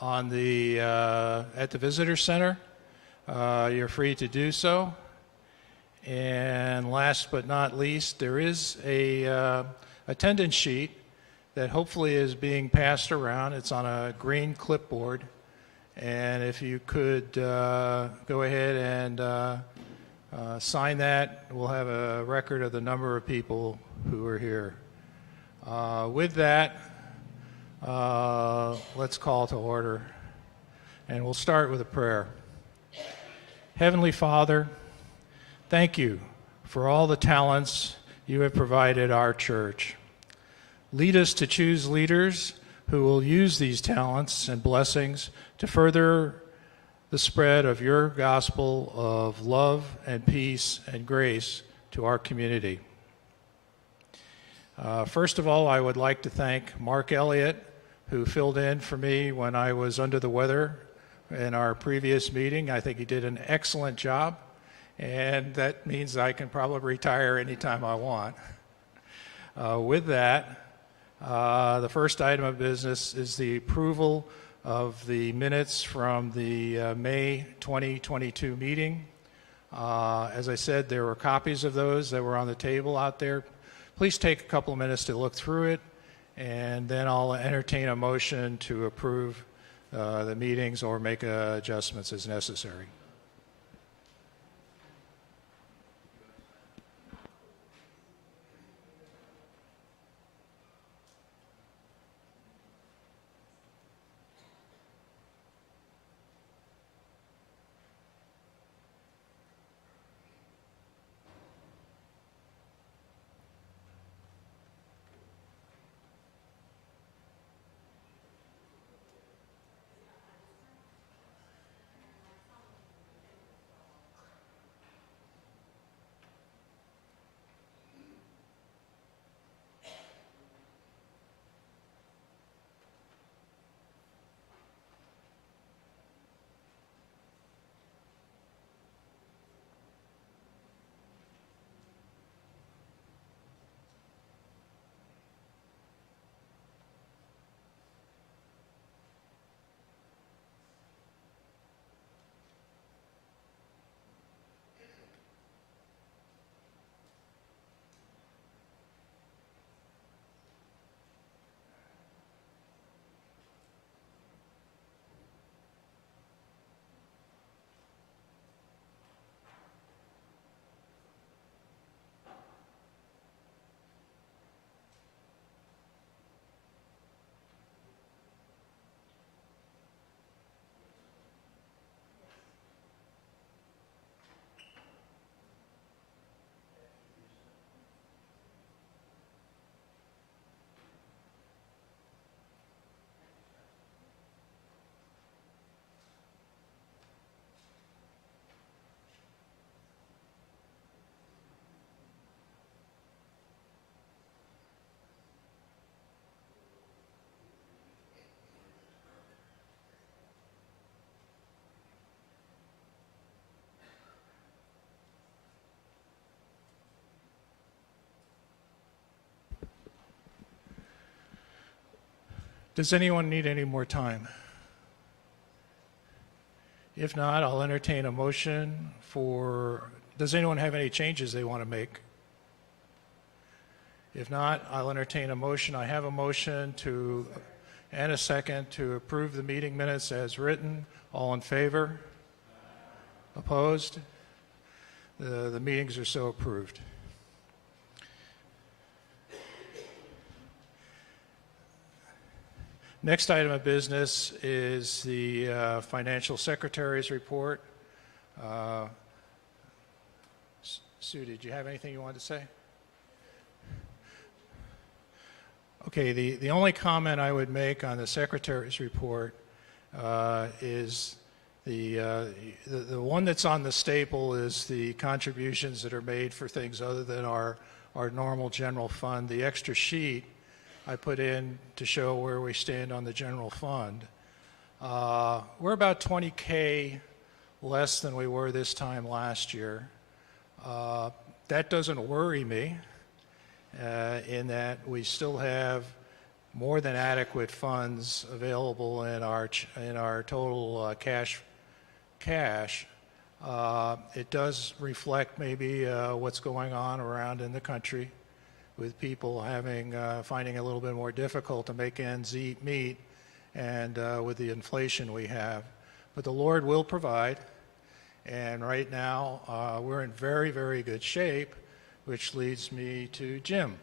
on the at the visitor center. You're free to do so. And last but not least, there is a attendance sheet that hopefully is being passed around. It's on a green clipboard. And if you could go ahead and sign that, we'll have a record of the number of people who are here. With that, let's call to order. And we'll start with a prayer. Heavenly Father, thank you for all the talents you have provided our church. Lead us to choose leaders who will use these talents and blessings to further the spread of your gospel of love and peace and grace to our community. First of all, I would like to thank Mark Elliott, who filled in for me when I was under the weather in our previous meeting. I think he did an excellent job, and that means I can probably retire anytime I want. With that, the first item of business is the approval of the minutes from the May 2022 meeting. As I said, there were copies of those that were on the table out there. Please take a couple of minutes to look through it, and then I'll entertain a motion to approve the meetings or make adjustments as necessary. Does anyone need any more time? If not, I'll entertain a motion for, does anyone have any changes they want to make? If not, I'll entertain a motion. I have a motion to, and a second, to approve the meeting minutes as written. All in favor? Opposed? The meetings are so approved. Next item of business is the financial secretary's report. Sue, did you have anything you wanted to say? Okay, the only comment I would make on the secretary's report is the one that's on the staple is the contributions that are made for things other than our normal general fund. The extra sheet I put in to show where we stand on the general fund. We're about $20K less than we were this time last year. That doesn't worry me in that we still have more than adequate funds available in our total cash. It does reflect maybe what's going on around in the country, with people finding it a little bit more difficult to make ends meet, and with the inflation we have. But the Lord will provide, and right now we're in very, very good shape, which leads me to Jim.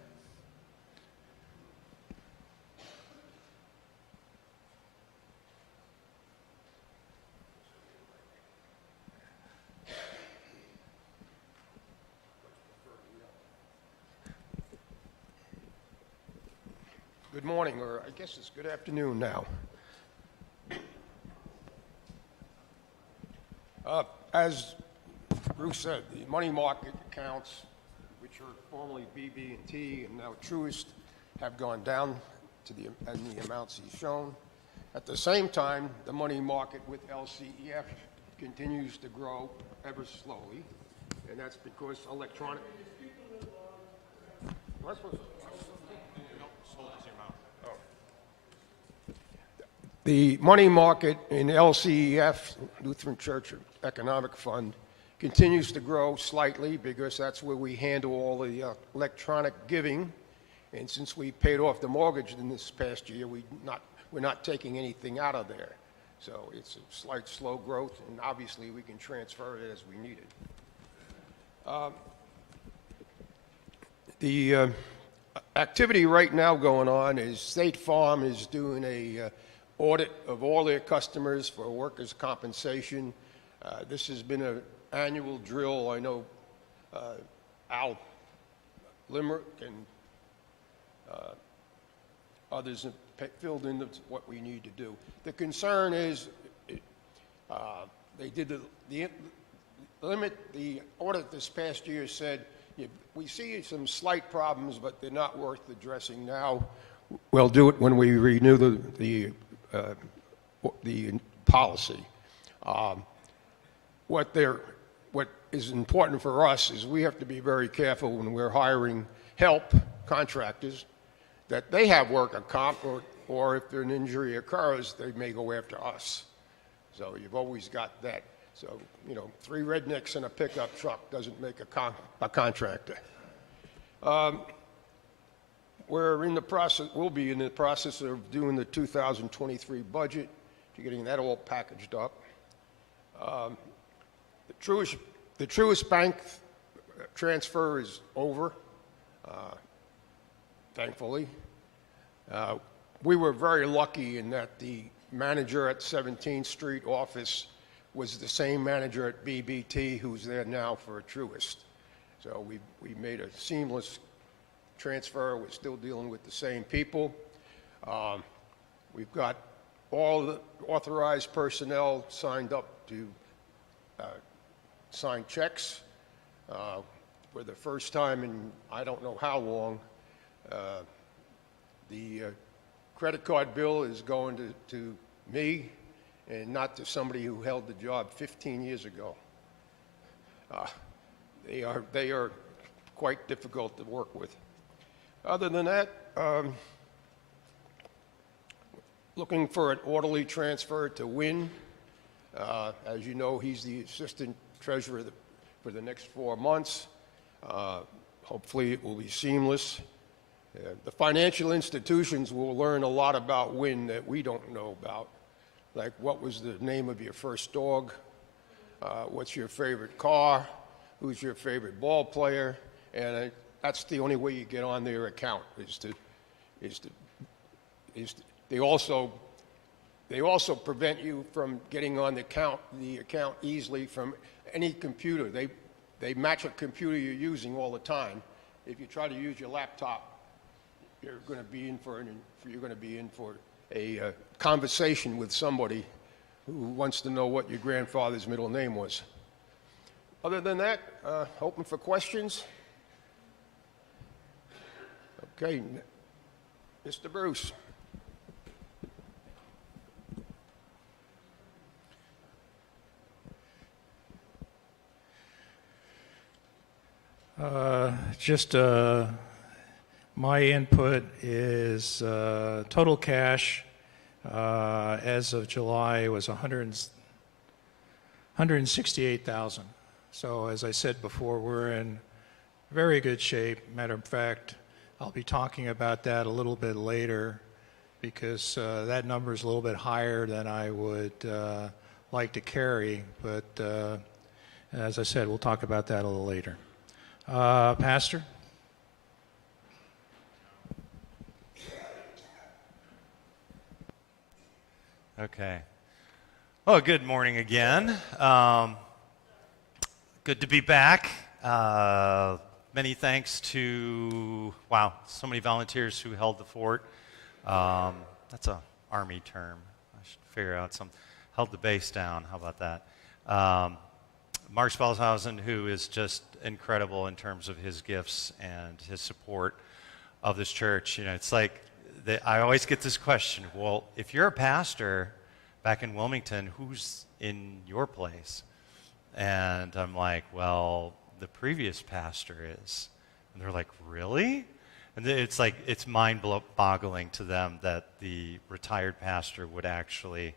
Good morning, or I guess it's good afternoon now. As Bruce said, the money market accounts, which are formerly BB&T and now Truist, have gone down to the amounts he's shown. At the same time, the money market with LCEF continues to grow ever slowly, and that's because electronic. The money market in LCEF, Lutheran Church Economic Fund, continues to grow slightly because that's where we handle all the electronic giving. And since we paid off the mortgage in this past year, we're not taking anything out of there. So it's a slight slow growth, and obviously we can transfer it as we need it. The activity right now going on is State Farm is doing a audit of all their customers for workers' compensation. This has been an annual drill. I know Al Limerick and others have filled in what we need to do. The concern is they did the audit this past year said, we see some slight problems, but they're not worth addressing now. We'll do it when we renew the policy. What is important for us is we have to be very careful when we're hiring help contractors that they have work comp, or if an injury occurs, they may go after us. So you've always got that. So, three rednecks in a pickup truck doesn't make a contractor. We'll be in the process of doing the 2023 budget, to getting that all packaged up. The Truist Bank transfer is over, thankfully. We were very lucky in that the manager at 17th Street office was the same manager at BBT who's there now for Truist. So we made a seamless transfer. We're still dealing with the same people. We've got all the authorized personnel signed up to sign checks. For the first time in I don't know how long, the credit card bill is going to me and not to somebody who held the job 15 years ago. They are quite difficult to work with. Other than that, looking for an orderly transfer to Win. As you know, he's the assistant treasurer for the next 4 months. Hopefully it will be seamless. The financial institutions will learn a lot about Win that we don't know about, like what was the name of your first dog, what's your favorite car, who's your favorite ball player, and that's the only way you get on their account they also prevent you from getting on the account easily from any computer. They match a computer you're using all the time. If you try to use your laptop, you're going to be in for a conversation with somebody who wants to know what your grandfather's middle name was. Other than that, open for questions. Okay, Mr. Bruce. Just My input is total cash as of July was 168,000. So as I said before, we're in very good shape. Matter of fact, I'll be talking about that a little bit later because that number is a little bit higher than I would like to carry. But as I said, we'll talk about that a little later. Pastor? Okay. Oh, good morning again. Good to be back. Many thanks to, so many volunteers who held the fort. That's an Army term. I should figure out some. Held the base down. How about that? Mark Spelshausen, who is just incredible in terms of his gifts and his support of this church. You know, it's like I always get this question, well, if you're a pastor back in Wilmington, who's in your place? And I'm like, well, the previous pastor is. And they're like, really? And it's like, it's mind-boggling to them that the retired pastor would actually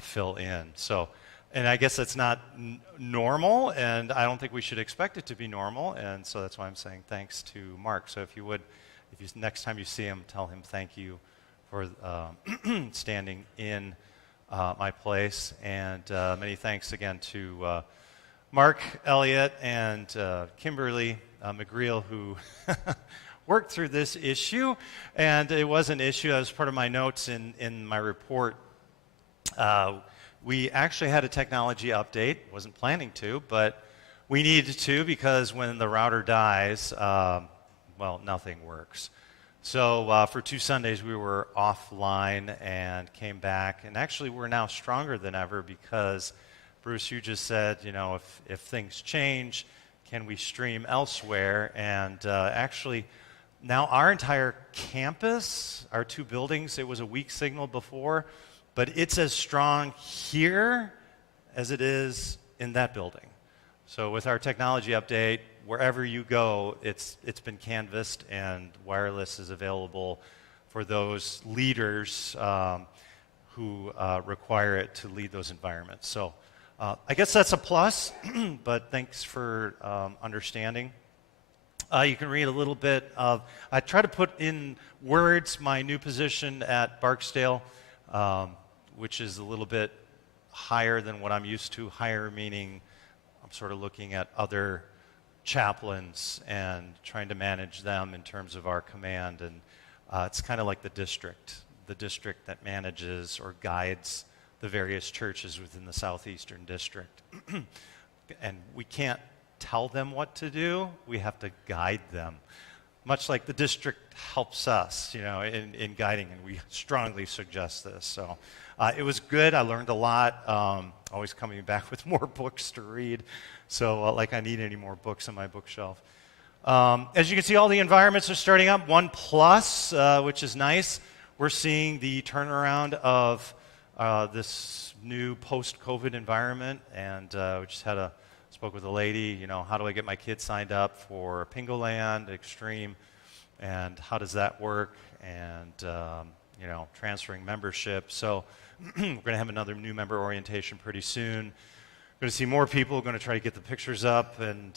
fill in. So, and I guess that's not normal, and I don't think we should expect it to be normal, and so that's why I'm saying thanks to Mark. So if you would, next time you see him, tell him thank you for standing in my place, and many thanks again to Mark Elliott and Kimberly McGreal, who worked through this issue, and it was an issue. That was part of my notes in my report. We actually had a technology update. Wasn't planning to, but we needed to because when the router dies, nothing works. So for 2 Sundays, we were offline and came back. And actually, we're now stronger than ever because, Bruce, you just said, you know, if things change, can we stream elsewhere? And actually, now our entire campus, our 2 buildings, it was a weak signal before, but it's as strong here as it is in that building. So with our technology update, wherever you go, it's been canvassed, and wireless is available for those leaders who require it to lead those environments. So I guess that's a plus, but thanks for understanding. You can read a little bit of, I try to put in words my new position at Barksdale, which is a little bit higher than what I'm used to. Higher meaning I'm sort of looking at other chaplains and trying to manage them in terms of our command. And it's kind of like the district that manages or guides the various churches within the southeastern district. And we can't tell them what to do. We have to guide them. Much like the district helps us, you know, in guiding, and we strongly suggest this. So it was good. I learned a lot. Always coming back with more books to read. So like I need any more books on my bookshelf. As you can see, all the environments are starting up. 1+, which is nice. We're seeing the turnaround of this new post-COVID environment, and we just spoke with a lady, you know, how do I get my kids signed up for Pingoland Extreme, and how does that work, and, you know, transferring membership. So we're going to have another new member orientation pretty soon. We're going to see more people. We're going to try to get the pictures up, and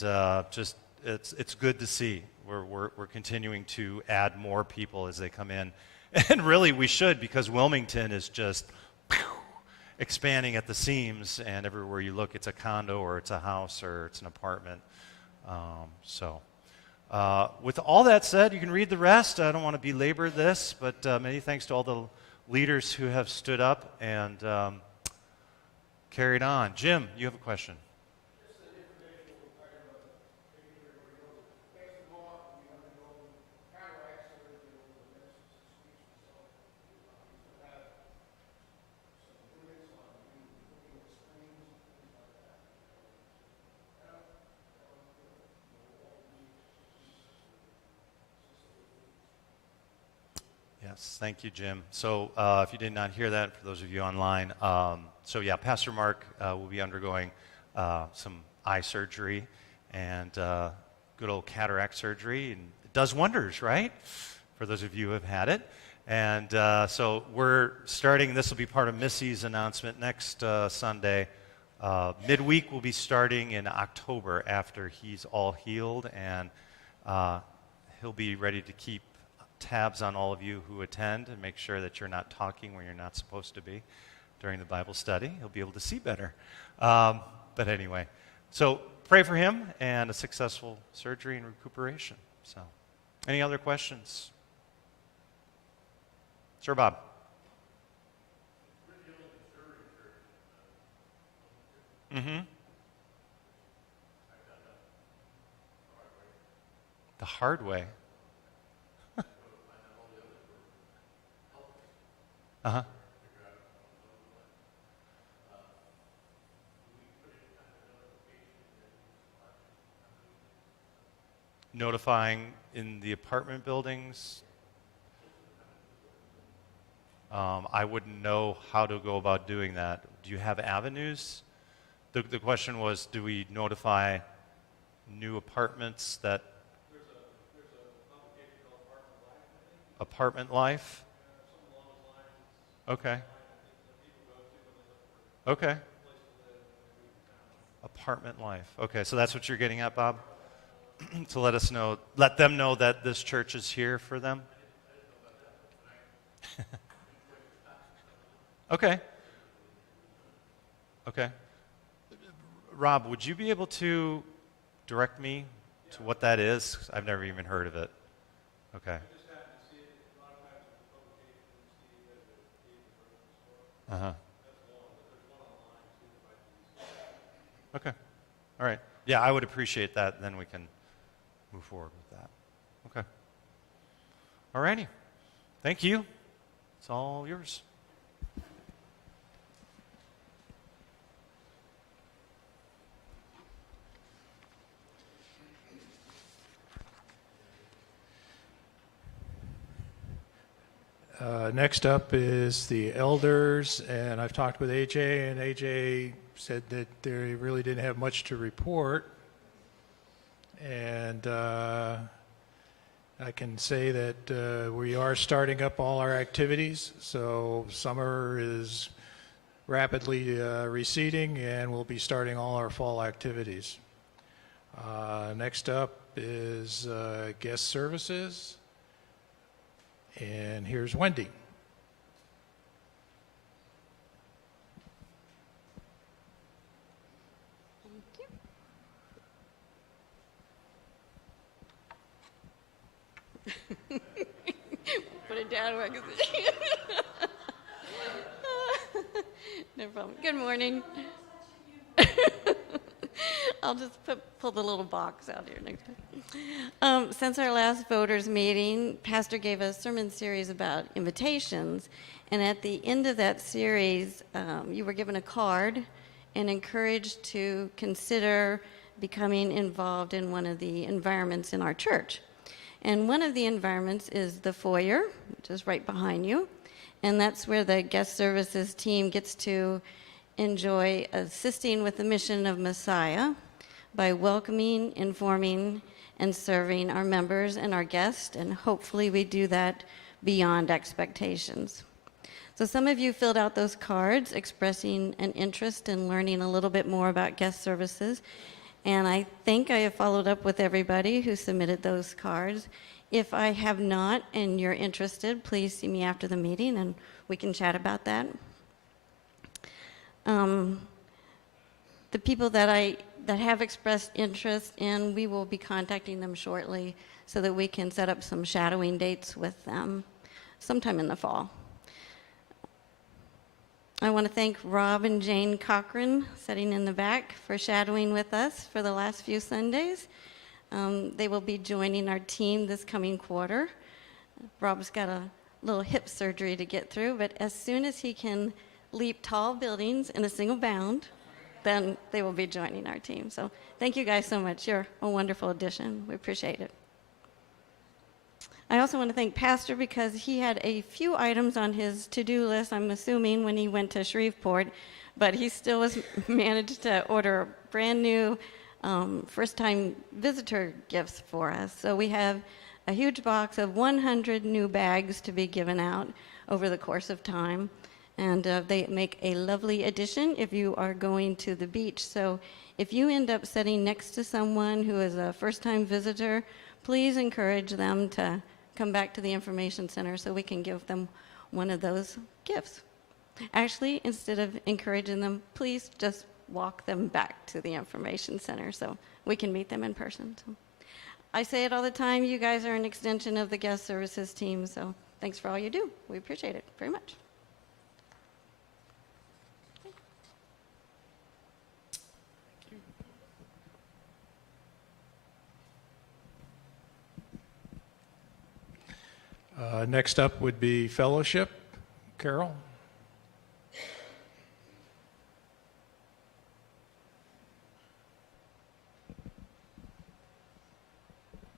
just it's good to see. We're continuing to add more people as they come in. And really we should, because Wilmington is just expanding at the seams, and everywhere you look, it's a condo or it's a house or it's an apartment. With all that said, you can read the rest. I don't want to belabor this, but many thanks to all the leaders who have stood up and carried on. Jim, you have a question. Yes, thank you, Jim. So if you did not hear that, for those of you online, Pastor Mark will be undergoing some eye surgery and good old cataract surgery, and does wonders, right? For those of you who have had it. And so we're starting, this will be part of Missy's announcement next Sunday. Midweek will be starting in October after he's all healed, and he'll be ready to keep tabs on all of you who attend and make sure that you're not talking when you're not supposed to be during the Bible study. He'll be able to see better. But anyway, so pray for him and a successful surgery and recuperation. So, any other questions? Sir Bob. Mm-hmm. The hard way. Uh-huh. Notifying in the apartment buildings. I wouldn't know how to go about doing that. Do you have avenues? The question was, do we notify new apartments that... There's a publication called Apartment Life. Okay. Okay. Apartment Life. Okay, so that's what you're getting at, Bob? To let us know, let them know that this church is here for them? Okay. Okay. Rob, would you be able to direct me to what that is? 'Cause I've never even heard of it. Okay. Uh-huh. Okay. All right. Yeah, I would appreciate that. Then we can move forward with that. Okay. All righty. Thank you. It's all yours. Next up is the elders, and I've talked with AJ, and AJ said that they really didn't have much to report. And I can say that we are starting up all our activities, so summer is rapidly receding, and we'll be starting all our fall activities. Next up is guest services, and here's Wendy. Put it down where I can see. No problem. Good morning. I'll just pull the little box out here next time. Since our last voters meeting, Pastor gave a sermon series about invitations, and at the end of that series, you were given a card and encouraged to consider becoming involved in one of the environments in our church. And one of the environments is the foyer, which is right behind you. And that's where the guest services team gets to enjoy assisting with the mission of Messiah by welcoming, informing, and serving our members and our guests. And hopefully we do that beyond expectations. So some of you filled out those cards expressing an interest in learning a little bit more about guest services. And I think I have followed up with everybody who submitted those cards. If I have not and you're interested, please see me after the meeting and we can chat about that. The people that have expressed interest in, we will be contacting them shortly so that we can set up some shadowing dates with them sometime in the fall. I want to thank Rob and Jane Cochran, sitting in the back, for shadowing with us for the last few Sundays. They will be joining our team this coming quarter. Rob's got a little hip surgery to get through, but as soon as he can leap tall buildings in a single bound, then they will be joining our team. So thank you guys so much. You're a wonderful addition. We appreciate it. I also want to thank Pastor because he had a few items on his to-do list, I'm assuming, when he went to Shreveport, but he still was managed to order brand new first-time visitor gifts for us. So we have a huge box of 100 new bags to be given out over the course of time. And they make a lovely addition if you are going to the beach. So if you end up sitting next to someone who is a first-time visitor, please encourage them to come back to the information center so we can give them one of those gifts. Actually, instead of encouraging them, please just walk them back to the information center so we can meet them in person. So I say it all the time, you guys are an extension of the guest services team, so thanks for all you do. We appreciate it very much. Next up would be fellowship. Carol?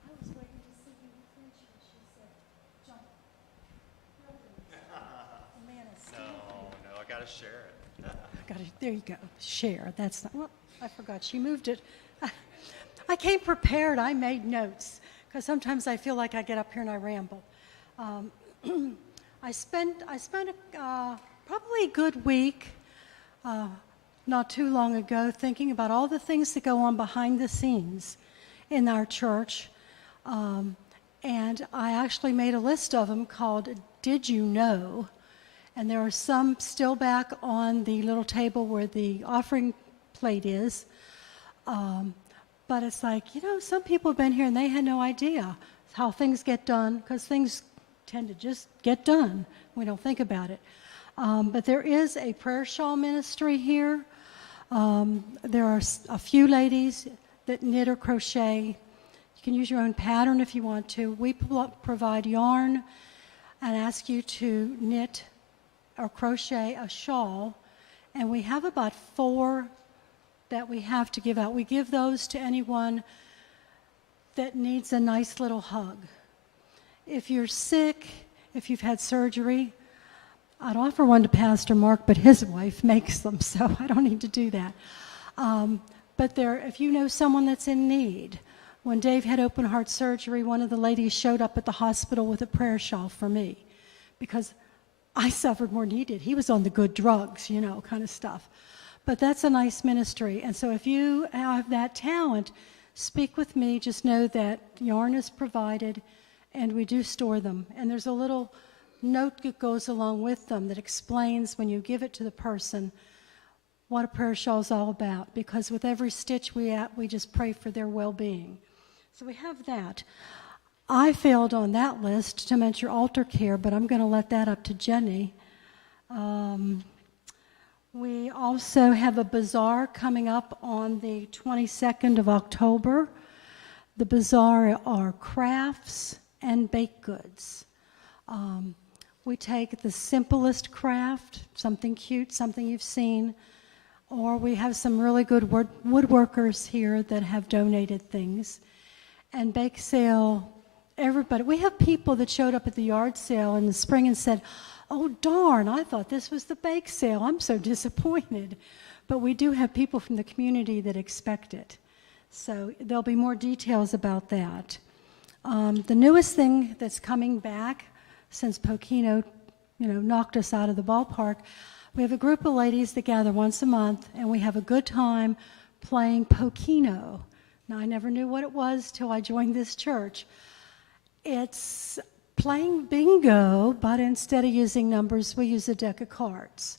I was waiting to see you finish, and she said, jump. Man, it's No, I got to share it. got it. There you go. Share. That's not, well, I forgot. She moved it. I came prepared. I made notes because sometimes I feel like I get up here and I ramble. I spent probably a good week not too long ago thinking about all the things that go on behind the scenes in our church. And I actually made a list of them called Did You Know? And there are some still back on the little table where the offering plate is. But it's like, you know, some people have been here and they had no idea how things get done because things tend to just get done. We don't think about it. But there is a prayer shawl ministry here. There are a few ladies that knit or crochet. You can use your own pattern if you want to. We provide yarn and ask you to knit or crochet a shawl. And we have about 4 that we have to give out. We give those to anyone that needs a nice little hug. If you're sick, if you've had surgery, I'd offer one to Pastor Mark, but his wife makes them, so I don't need to do that. But if you know someone that's in need, when Dave had open heart surgery, one of the ladies showed up at the hospital with a prayer shawl for me because I suffered more than he did. He was on the good drugs, you know, kind of stuff. But that's a nice ministry. And so if you have that talent, speak with me. Just know that yarn is provided, and we do store them. And there's a little note that goes along with them that explains when you give it to the person what a prayer shawl is all about. Because with every stitch we just pray for their well-being. So we have that. I failed on that list to mention altar care, but I'm going to let that up to Jenny. We also have a bazaar coming up on the 22nd of October. The bazaar are crafts and baked goods. We take the simplest craft, something cute, something you've seen, or we have some really good woodworkers here that have donated things. And bake sale, everybody. We have people that showed up at the yard sale in the spring and said, "Oh, darn, I thought this was the bake sale. I'm so disappointed." But we do have people from the community that expect it. So there'll be more details about that. The newest thing that's coming back since Pokino, knocked us out of the ballpark, we have a group of ladies that gather once a month, and we have a good time playing Pokino. Now, I never knew what it was till I joined this church. It's playing bingo, but instead of using numbers, we use a deck of cards.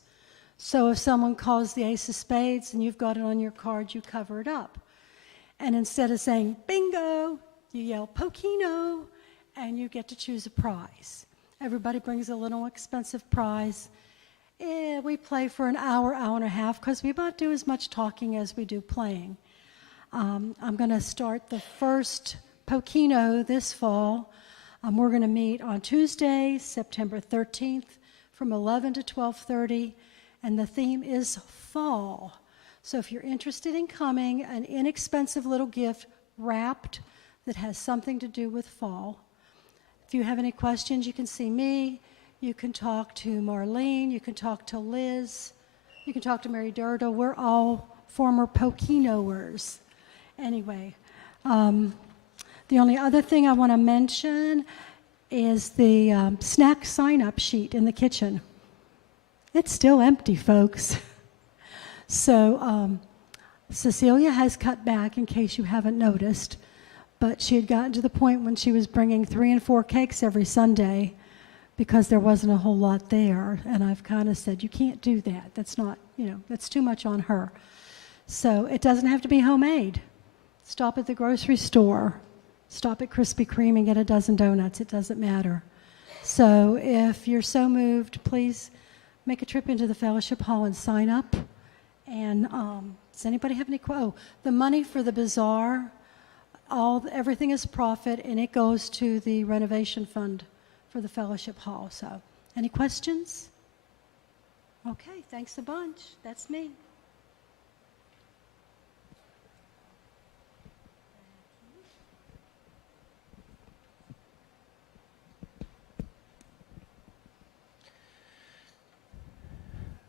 So if someone calls the ace of spades and you've got it on your card, you cover it up. And instead of saying bingo, you yell Pokino, and you get to choose a prize. Everybody brings a little expensive prize. We play for an hour, hour and a half, because we about do as much talking as we do playing. I'm going to start the first Pokino this fall. We're going to meet on Tuesday, September 13th, from 11 to 12:30, and the theme is fall. So if you're interested in coming, an inexpensive little gift wrapped that has something to do with fall. If you have any questions, you can see me. You can talk to Marlene. You can talk to Liz. You can talk to Mary Durda. We're all former Pokinoers. Anyway, The only other thing I want to mention is the snack sign-up sheet in the kitchen. It's still empty, folks. So Cecilia has cut back, in case you haven't noticed, but she had gotten to the point when she was bringing 3 and 4 cakes every Sunday because there wasn't a whole lot there. And I've kind of said, you can't do that. That's not, that's too much on her. So it doesn't have to be homemade. Stop at the grocery store. Stop at Krispy Kreme and get a dozen donuts. It doesn't matter. So if you're so moved, please make a trip into the fellowship hall and sign up. And does anybody have any the money for the bazaar, everything is profit, and it goes to the renovation fund for the fellowship hall. So any questions? Okay, thanks a bunch. That's me.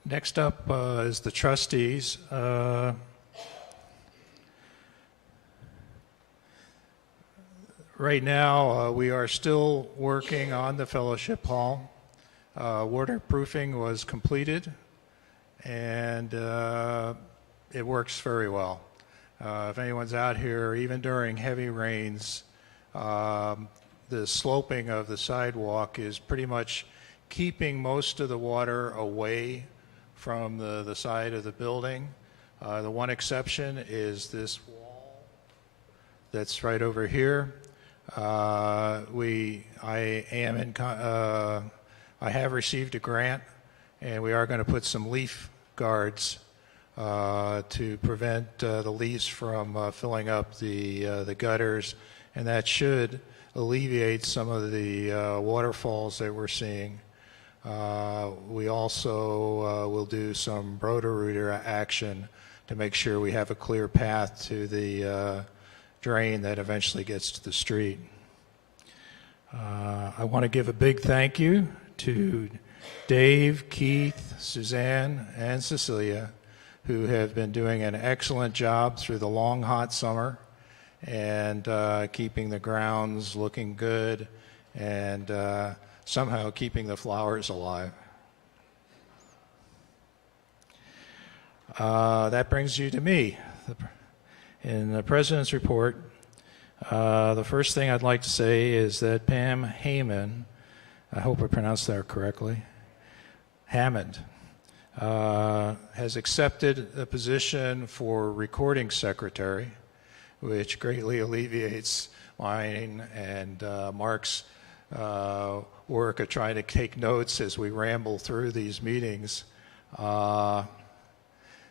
Next up is the trustees. Right now, we are still working on the fellowship hall. Waterproofing was completed, and it works very well. If anyone's out here, even during heavy rains, the sloping of the sidewalk is pretty much keeping most of the water away from the side of the building. The one exception is this wall that's right over here. I have received a grant, and we are going to put some leaf guards to prevent the leaves from filling up the gutters, and that should alleviate some of the waterfalls that we're seeing. We also will do some roto-rooter action to make sure we have a clear path to the drain that eventually gets to the street. I want to give a big thank you to Dave, Keith, Suzanne, and Cecilia, who have been doing an excellent job through the long, hot summer and keeping the grounds looking good and somehow keeping the flowers alive. That brings you to me. In the President's report, the first thing I'd like to say is that Pam Heyman, I hope I pronounced that correctly, Hammond, has accepted a position for recording secretary, which greatly alleviates mine and Mark's work of trying to take notes as we ramble through these meetings.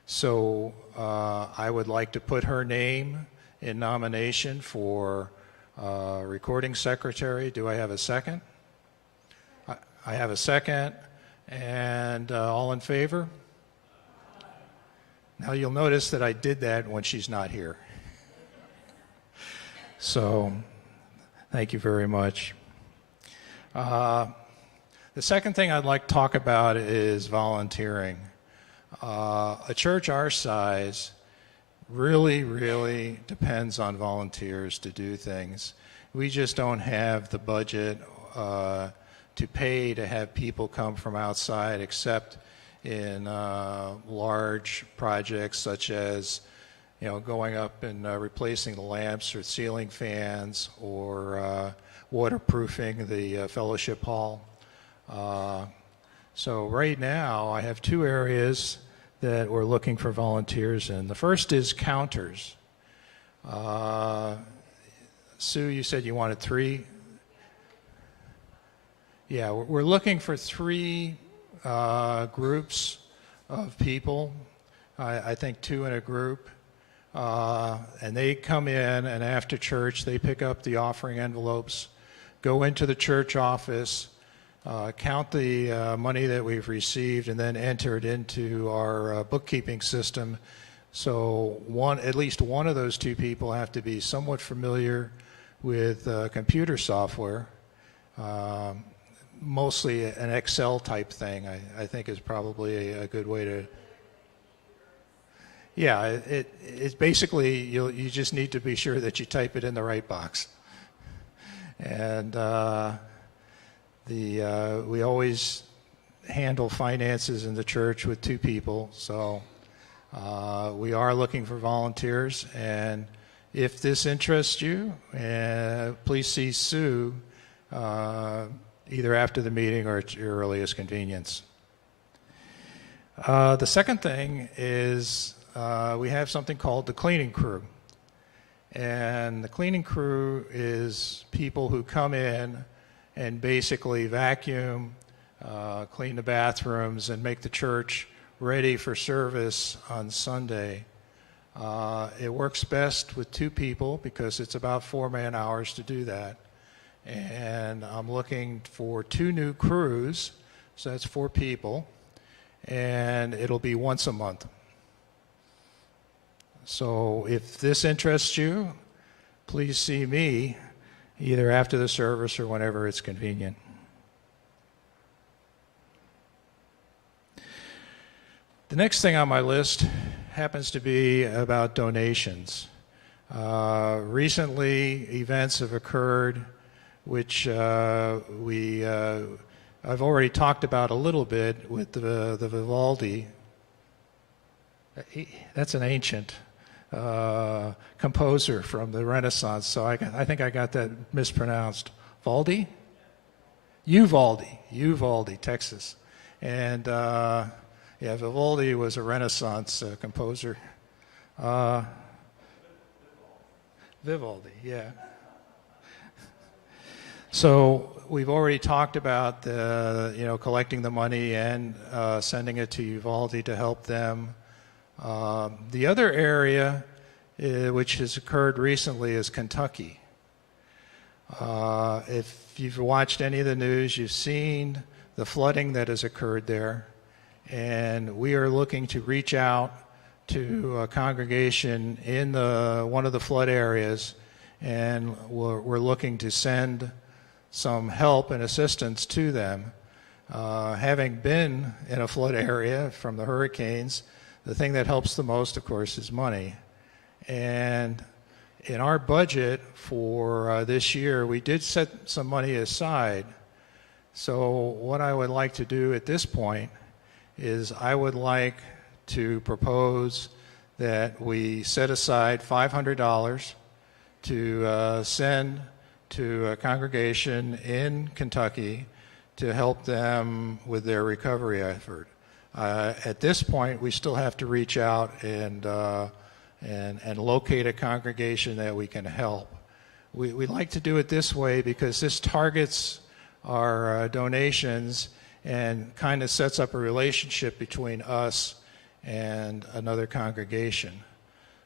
So I would like to put her name in nomination for recording secretary. Do I have a second? I have a second. And all in favor? Now you'll notice that I did that when she's not here. So thank you very much. The second thing I'd like to talk about is volunteering. A church our size really depends on volunteers to do things. We just don't have the budget to pay to have people come from outside, except in large projects such as going up and replacing the lamps or ceiling fans or waterproofing the fellowship hall. So right now I have 2 areas that we're looking for volunteers in. The first is counters. Sue, you said you wanted 3. Yeah, we're looking for 3 groups of people. I think 2 in a group. And they come in, and after church, they pick up the offering envelopes, go into the church office, count the money that we've received, and then enter it into our bookkeeping system. So at least one of those 2 people have to be somewhat familiar with computer software. Mostly an Excel type thing, I think is probably a good way to. Yeah, it's basically you just need to be sure that you type it in the right box. And we always handle finances in the church with 2 people, so we are looking for volunteers. And if this interests you, please see Sue either after the meeting or at your earliest convenience. The second thing is we have something called the cleaning crew. And the cleaning crew is people who come in and basically vacuum, clean the bathrooms, and make the church ready for service on Sunday. It works best with 2 people because it's about 4 man-hours to do that. And I'm looking for 2 new crews, so that's 4 people, and it'll be once a month. So if this interests you, please see me either after the service or whenever it's convenient. The next thing on my list happens to be about donations. Recently, events have occurred which I've already talked about a little bit with the Vivaldi. That's an ancient composer from the Renaissance, so I think I got that mispronounced. Valdi? Uvalde, Texas. And yeah, Vivaldi was a Renaissance composer. Vivaldi, yeah. So we've already talked about collecting the money and sending it to Uvalde to help them. The other area which has occurred recently is Kentucky. If you've watched any of the news, you've seen the flooding that has occurred there. And we are looking to reach out to a congregation in one of the flood areas, and we're looking to send some help and assistance to them. Having been in a flood area from the hurricanes, the thing that helps the most, of course, is money. And in our budget for this year, we did set some money aside. So what I would like to do at this point is I would like to propose that we set aside $500 to send to a congregation in Kentucky to help them with their recovery effort. At this point, we still have to reach out and locate a congregation that we can help. We like to do it this way because this targets our donations and kind of sets up a relationship between us and another congregation.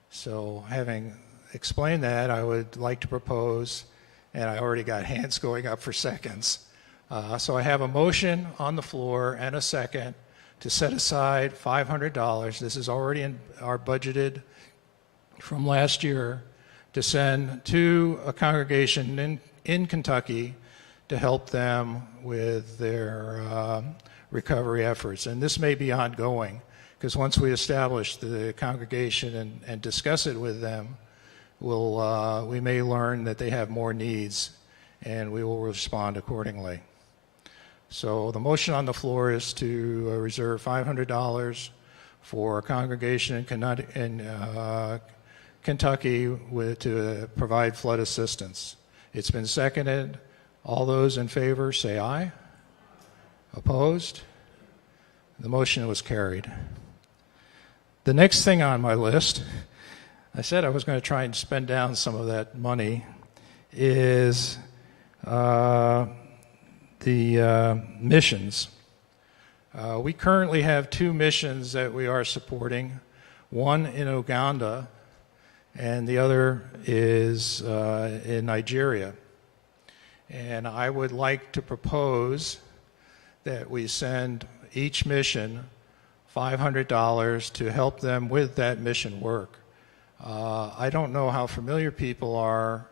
So having explained that, I would like to propose, and I already got hands going up for seconds. So I have a motion on the floor and a second to set aside $500. This is already in our budgeted from last year to send to a congregation in Kentucky to help them with their recovery efforts. And this may be ongoing, because once we establish the congregation and discuss it with them, we may learn that they have more needs, and we will respond accordingly. So the motion on the floor is to reserve $500 for a congregation in Kentucky to provide flood assistance. It's been seconded. All those in favor say aye. Opposed? The motion was carried. The next thing on my list, I said I was going to try and spend down some of that money, is the missions. We currently have 2 missions that we are supporting, one in Uganda and the other is in Nigeria. And I would like to propose that we send each mission $500 to help them with that mission work. I don't know how familiar people are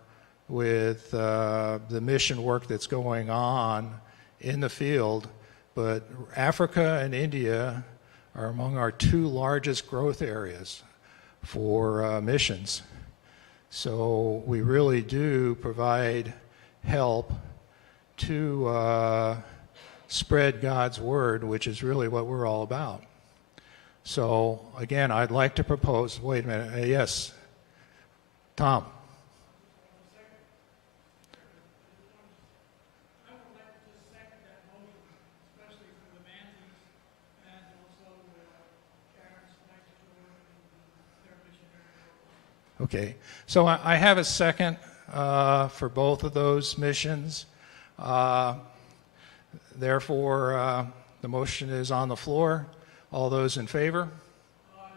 with the mission work that's going on in the field, but Africa and India are among our 2 largest growth areas for missions. So we really do provide help to spread God's word, which is really what we're all about. So again, I'd like to propose, wait a minute, yes, Tom. Okay, so I have a second for both of those missions. Therefore, the motion is on the floor. All those in favor? Aye.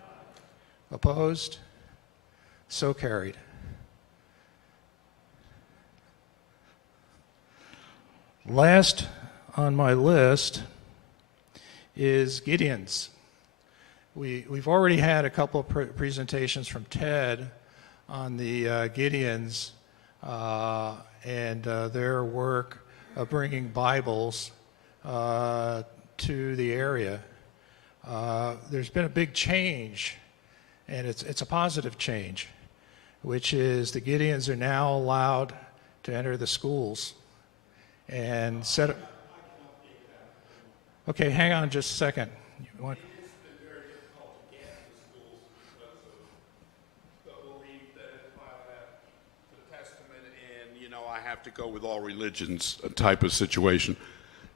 Opposed? So carried. Last on my list is Gideon's. We've already had a couple of presentations from Ted on the Gideons and their work of bringing Bibles to the area. There's been a big change, and it's a positive change, which is the Gideons are now allowed to enter the schools and set up. Okay, hang on just a second. You want- I have to go with all religions type of situation.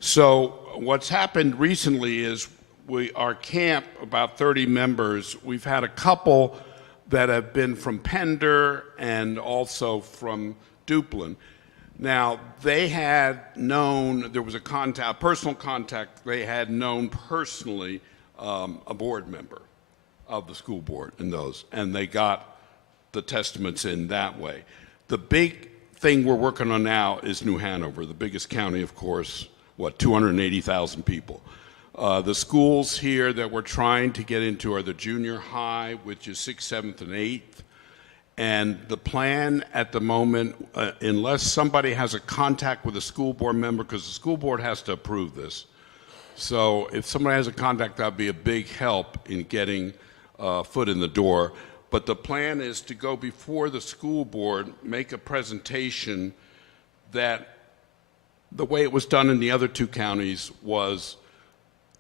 So what's happened recently is our camp, about 30 members, we've had a couple that have been from Pender and also from Duplin. Now, they had known, there was a personal contact, they had known personally a board member of the school board in those, and they got the testaments in that way. The big thing we're working on now is New Hanover, the biggest county, of course, 280,000 people. The schools here that we're trying to get into are the junior high, which is 6th, 7th, and 8th. And the plan at the moment, unless somebody has a contact with a school board member, because the school board has to approve this. So if somebody has a contact, that would be a big help in getting a foot in the door. But the plan is to go before the school board, make a presentation that the way it was done in the other two counties was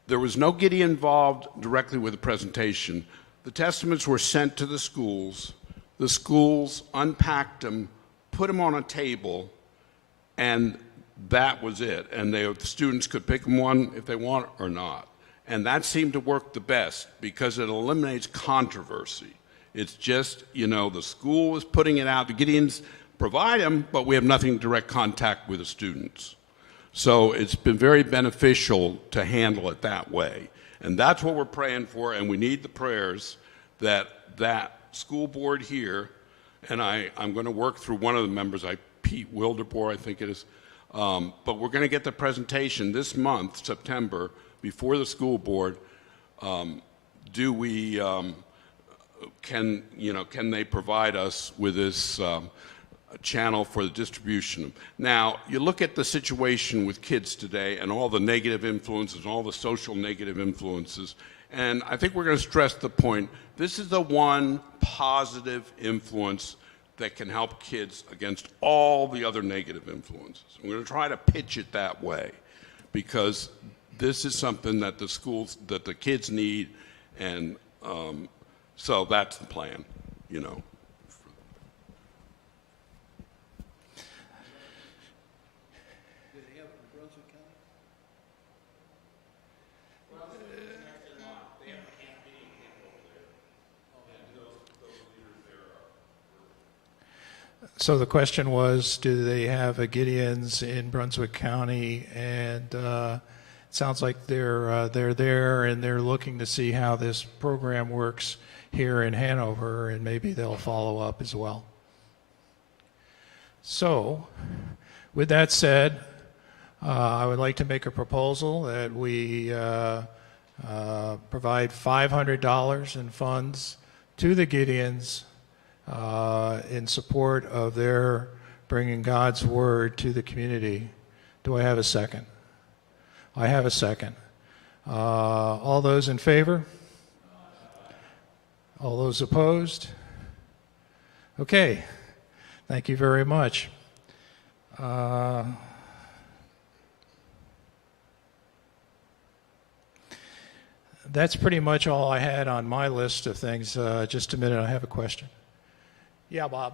there was no Gideon involved directly with the presentation. The testaments were sent to the schools. The schools unpacked them, put them on a table, and that was it. And the students could pick one if they want or not. And that seemed to work the best because it eliminates controversy. It's just, the school is putting it out. The Gideons provide them, but we have nothing direct contact with the students. So it's been very beneficial to handle it that way. And that's what we're praying for, and we need the prayers that school board here, and I'm going to work through one of the members, Pete Wildebohr, I think it is, but we're going to get the presentation this month, September, before the school board. Can they provide us with this channel for the distribution? Now, you look at the situation with kids today and all the negative influences, all the social negative influences, and I think we're going to stress the point, this is the one positive influence that can help kids against all the other negative influences. I'm going to try to pitch it that way because this is something that the kids need, and so that's the plan, So the question was, do they have a Gideons in Brunswick County? And it sounds like they're there and they're looking to see how this program works here in Hanover, and maybe they'll follow up as well. So, with that said, I would like to make a proposal that we provide $500 in funds to the Gideons in support of their bringing God's word to the community. Do I have a second? I have a second. All those in favor? All those opposed? Okay, thank you very much. That's pretty much all I had on my list of things. Just a minute, I have a question. Yeah, Bob.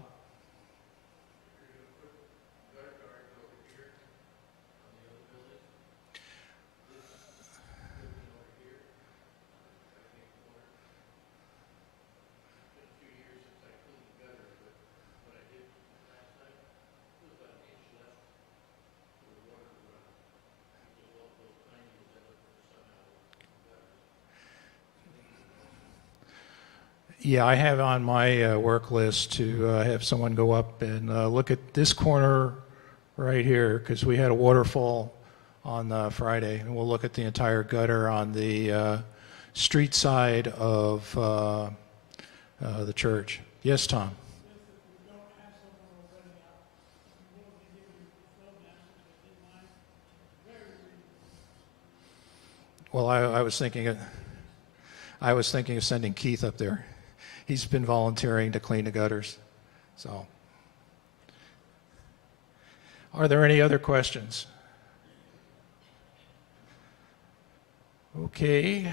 Yeah, I have on my work list to have someone go up and look at this corner right here, because we had a waterfall on Friday, and we'll look at the entire gutter on the street side of the church. Yes, Tom? Well, I was thinking of sending Keith up there. He's been volunteering to clean the gutters. So, are there any other questions? Okay.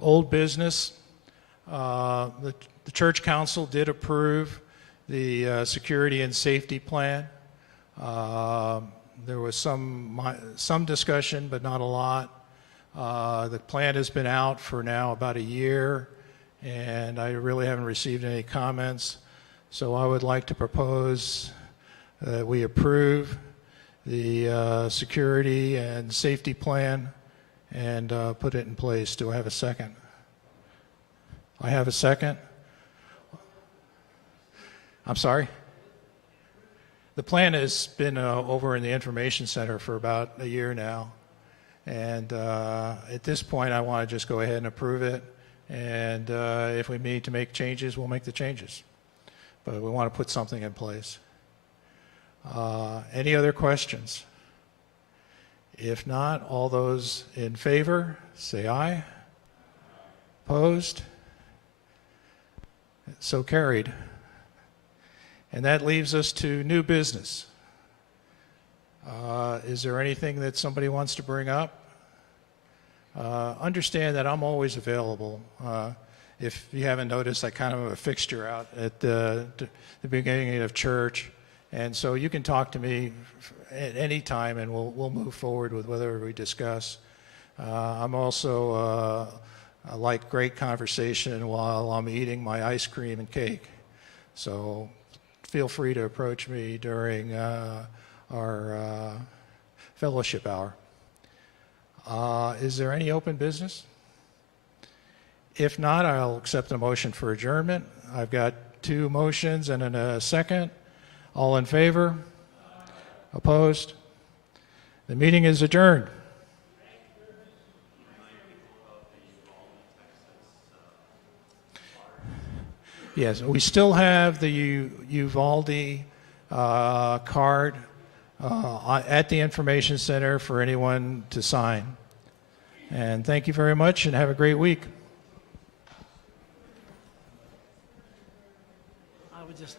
Old business. The church council did approve the security and safety plan. There was some discussion, but not a lot. The plan has been out for now about a year, and I really haven't received any comments. So I would like to propose that we approve the security and safety plan and put it in place. Do I have a second? I have a second. I'm sorry? The plan has been over in the information center for about a year now. And at this point, I want to just go ahead and approve it. And if we need to make changes, we'll make the changes. But we want to put something in place. Any other questions? If not, all those in favor, say aye. Opposed? So carried. And that leaves us to new business. Is there anything that somebody wants to bring up? Understand that I'm always available. If you haven't noticed, I kind of have a fixture out at the beginning of church. And so you can talk to me at any time, and we'll move forward with whatever we discuss. I'm also I like great conversation while I'm eating my ice cream and cake. So feel free to approach me during our fellowship hour. Is there any open business? If not, I'll accept a motion for adjournment. I've got 2 motions and a second. All in favor? Opposed? The meeting is adjourned. Yes, we still have the Uvalde card at the information center for anyone to sign. And thank you very much, and have a great week. I would just